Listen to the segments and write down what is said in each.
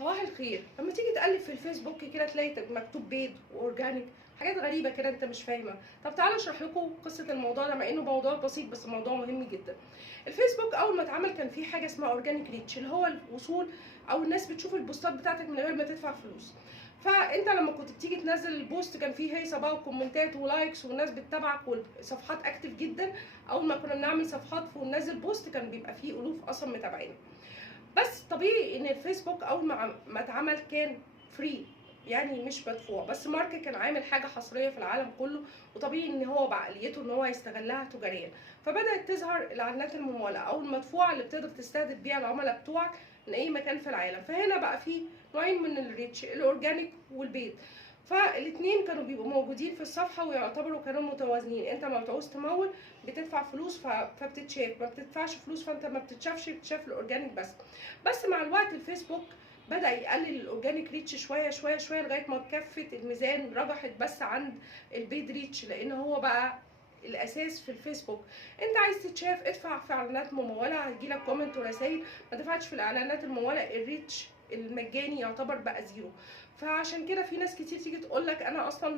صباح الخير. لما تيجي تقلب في الفيسبوك كده تلاقي مكتوب بيض واورجانيك، حاجات غريبه كده انت مش فاهمها. طب تعالى اشرح لكم قصه الموضوع ده، مع انه موضوع بسيط بس موضوع مهم جدا. الفيسبوك اول ما اتعمل كان في حاجه اسمها اورجانيك ريتش، اللي هو الوصول او الناس بتشوف البوستات بتاعتك من غير ما تدفع فلوس. فانت لما كنت بتيجي تنزل البوست كان فيه هيصه بقى وكومنتات ولايكس والناس بتتابعك وصفحات اكتف جدا. اول ما كنا بنعمل صفحات وننزل بوست كان بيبقى فيه الوف اصلا متابعين. بس طبيعي ان الفيسبوك اول ما اتعمل كان فري، يعني مش مدفوع، بس مارك كان عامل حاجه حصريه في العالم كله، وطبيعي ان هو بعقليته ان هو يستغلها تجاريا. فبدات تظهر الاعلانات المموله او المدفوعه اللي بتقدر تستهدف بيها العملاء بتوعك من اي مكان في العالم. فهنا بقى في نوعين من الريتش، الاورجانيك والبيض. فالاثنين كانوا بيبقوا موجودين في الصفحه ويعتبروا كانوا متوازنين. انت ما بتعوز تمول بتدفع فلوس فبتتشاف، ما بتدفعش فلوس فانت ما بتتشافش، بتشاف الاورجانيك بس مع الوقت الفيسبوك بدأ يقلل الاورجانيك ريتش شويه شويه شويه لغايه ما كفه الميزان رجحت بس عند البيد ريتش، لان هو بقى الاساس في الفيسبوك. انت عايز تتشاف ادفع في اعلانات مموله، هيجيلك كومنت ورسايل. ما دفعتش في الاعلانات المموله الريتش المجاني يعتبر بقى زيرو. فعشان كده في ناس كتير تيجي تقول لك انا اصلا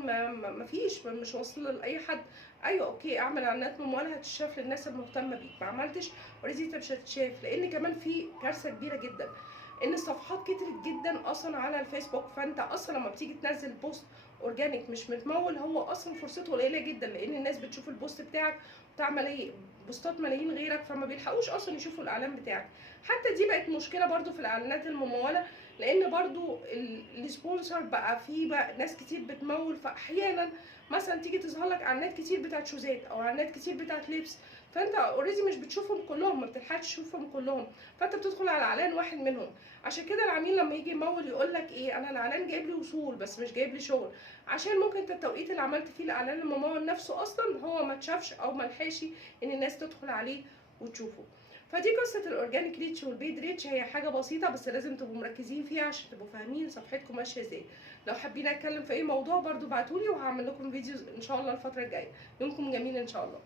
ما فيش، مش واصل لاي حد. ايوه اوكي، اعمل اعلانات مموله هتتشاف للناس المهتمه بيك، ما عملتش اوريدي انت مش هتتشاف. لان كمان في كارثه كبيره جدا ان الصفحات كترت جدا اصلا على الفيسبوك. فانت اصلا لما بتيجي تنزل بوست اورجانيك مش متمول هو اصلا فرصته قليله جدا، لان الناس بتشوف البوست بتاعك وتعمل ايه بوستات ملايين غيرك، فما بيلحقوش اصلا يشوفوا الاعلان بتاعك. حتى دي بقت مشكله برضو في الاعلانات المموله، لان برضو السبونسر بقى فيه بقى ناس كتير بتمول. فاحيانا مثلا تيجي تظهر لك اعلانات كتير بتاعت شوزات او اعلانات كتير بتاعت لبس، فانت اوريدي مش بتشوفهم كلهم، ما بتلحقش تشوفهم كلهم، فانت بتدخل على اعلان واحد منهم. عشان كده العميل لما يجي يمول يقول لك ايه، انا الاعلان جايب لي وصول بس مش جايب لي شغل، عشان ممكن انت التوقيت اللي عملت فيه الاعلان الممول نفسه اصلا هو ما اتشافش او ما لحقش ان الناس تدخل عليه وتشوفه. فدي قصه الاورجانيك ريتش والبيد ريتش، هي حاجه بسيطه بس لازم تبقوا مركزين فيها عشان تبقوا فاهمين صفحتكم ماشيه ازاي. لو حابين اتكلم في اي موضوع برضو ابعتولي وهعمل لكم فيديو ان شاء الله الفتره الجايه. يومكم جميل ان شاء الله.